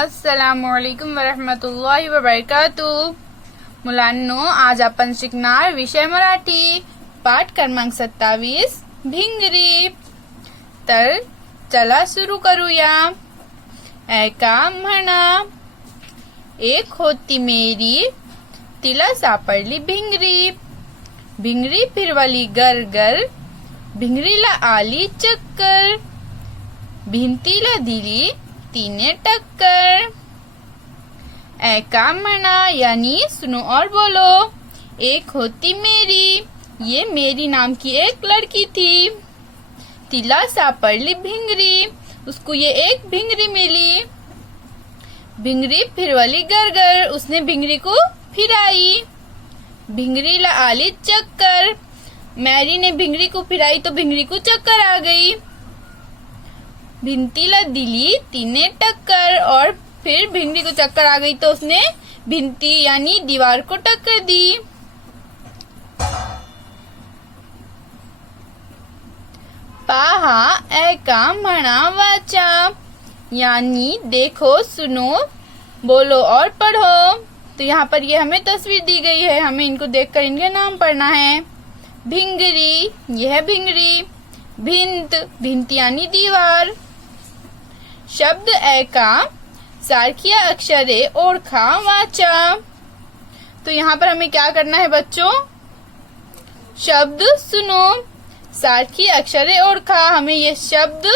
अस्सलामुअलैकुम वरहमतुल्लाहि वबरकातुह. मुलांनो, आज आपण शिकणार विषय मराठी पाठ क्रमांक 27 भिंगरी. तर चला सुरू करूया. ऐका म्हणा. एक होती मेरी, तिला सापडली भिंगरी. भिंगरी फिरवली गर गर, भिंगरीला आली चक्कर. भिंतीला दिली तिने टक्कर. ऐका म्हणा यानी सुनो और बोलो. एक होती मेरी, ये मेरी नाम की एक लड़की थी. तिला सापडली भिंगरी, उसको ये एक भिंगरी मिली. भिंगरी फिरवली गर गर, उसने भिंगरी को फिराई. भिंगरीला आली चक्कर, मैरी ने भिंगरी को फिराई तो भिंगरी को चक्कर आ गई. भिंतीला दिली तिने टक्कर, और फिर भिंगरी को चक्कर आ गई तो उसने भिंती यानी दीवार को टक्कर दी. पहा, ऐका म्हणा वाचा यानी देखो, सुनो, बोलो और पढ़ो. तो यहाँ पर ये हमें तस्वीर दी गई है, हमें इनको देखकर इनके नाम पढ़ना है. भिंगरी, यह भिंगरी. भिंत, भिंत यानी दीवार. शब्द ऐका, सारखिया अक्षरे ओळखा वाचा. तो यहाँ पर हमें क्या करना है बच्चों? शब्द सुनो, सारखी अक्षरे ओळखा. हमें ये शब्द,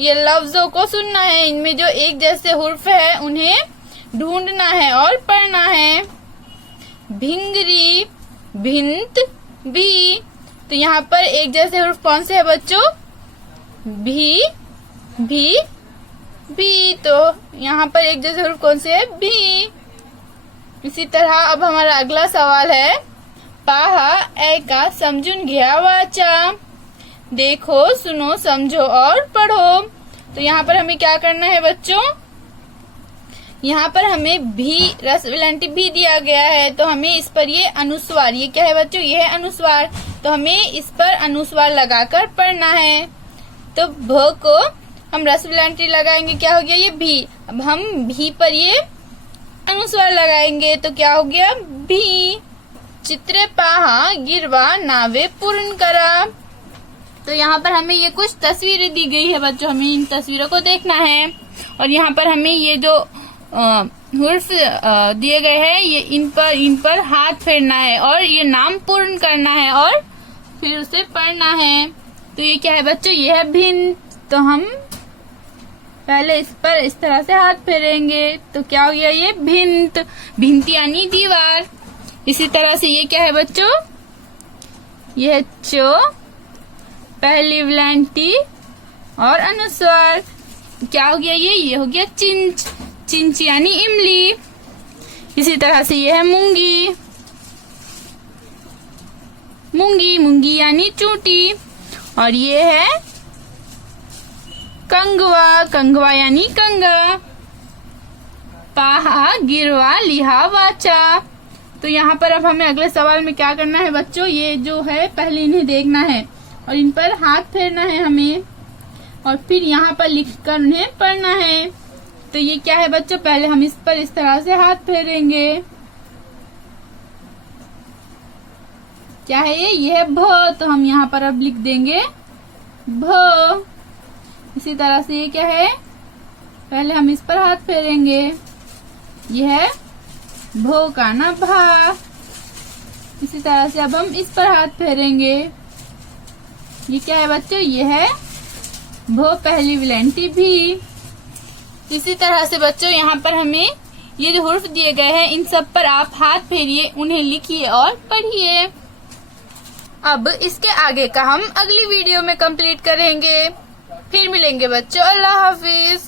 ये लफ्जों को सुनना है. इनमें जो एक जैसे हुर्फ है उन्हें ढूंढना है और पढ़ना है. भिंगरी, भिंत, भी. तो यहाँ पर एक जैसे हुर्फ कौन से है बच्चों? भी, भी, भी. तो यहाँ पर एक जैसे हुर्फ कौन से है? भी. इसी तरह अब हमारा अगला सवाल है. पहा, ऐका, समजून घ्या वाचा. देखो, सुनो, समझो और पढ़ो. तो यहाँ पर हमें क्या करना है बच्चों? यहाँ पर हमें भी, रसविलंटी भी दिया गया है, तो हमें इस पर ये अनुस्वार, ये क्या है बच्चों? ये है अनुस्वार. तो हमें इस पर अनुस्वार लगाकर पढ़ना है. तो भ को हम रसविलंटी लगाएंगे, क्या हो गया? ये भी. अब हम भी पर ये अनुस्वार लगाएंगे तो क्या हो गया? भी. चित्रे पहा, गिरवा, नावे पूर्ण करा. तो यहाँ पर हमें ये कुछ तस्वीरें दी गई है बच्चों, हमें इन तस्वीरों को देखना है. और यहाँ पर हमें ये जो हुर्फ दिए गए हैं, ये इन पर हाथ फेरना है और ये नाम पूर्ण करना है और फिर उसे पढ़ना है. तो ये क्या है बच्चों? ये है भिंत. तो हम पहले इस पर इस तरह से हाथ फेरेंगे तो क्या हो गया? ये भिंत. भिंत यानी दीवार. इसी तरह से ये क्या है बच्चों? ये है चो, पहली विलंटी और अनुस्वार. क्या हो गया? ये हो गया चिंच. चिंच यानी इमली. इसी तरह से ये है मूंगी. मूंगी, मूंगी यानी चूंटी. और ये है कंगवा. कंगवा यानी कंगा. पाहा, गिरवा, लिहा वाचा. तो यहाँ पर अब हमें अगले सवाल में क्या करना है बच्चों? ये जो है पहले इन्हें देखना है और इन पर हाथ फेरना है हमें, और फिर यहाँ पर लिखकर उन्हें पढ़ना है. तो ये क्या है बच्चों? पहले हम इस पर इस तरह से हाथ फेरेंगे. क्या है ये? ये है भ. तो हम यहाँ पर अब लिख देंगे भ. इसी तरह से ये क्या है? पहले हम इस पर हाथ फेरेंगे. ये है भो का ना भा. इसी तरह से अब हम इस पर हाथ फेरेंगे. ये क्या है बच्चों? ये है भो, पहली विलंटी भी. इसी तरह से बच्चों यहाँ पर हमें ये जो हुर्फ दिए गए हैं इन सब पर आप हाथ फेरिए, उन्हें लिखिए और पढ़िए. अब इसके आगे का हम अगली वीडियो में कंप्लीट करेंगे. फिर मिलेंगे बच्चों. अल्लाह हाफिज.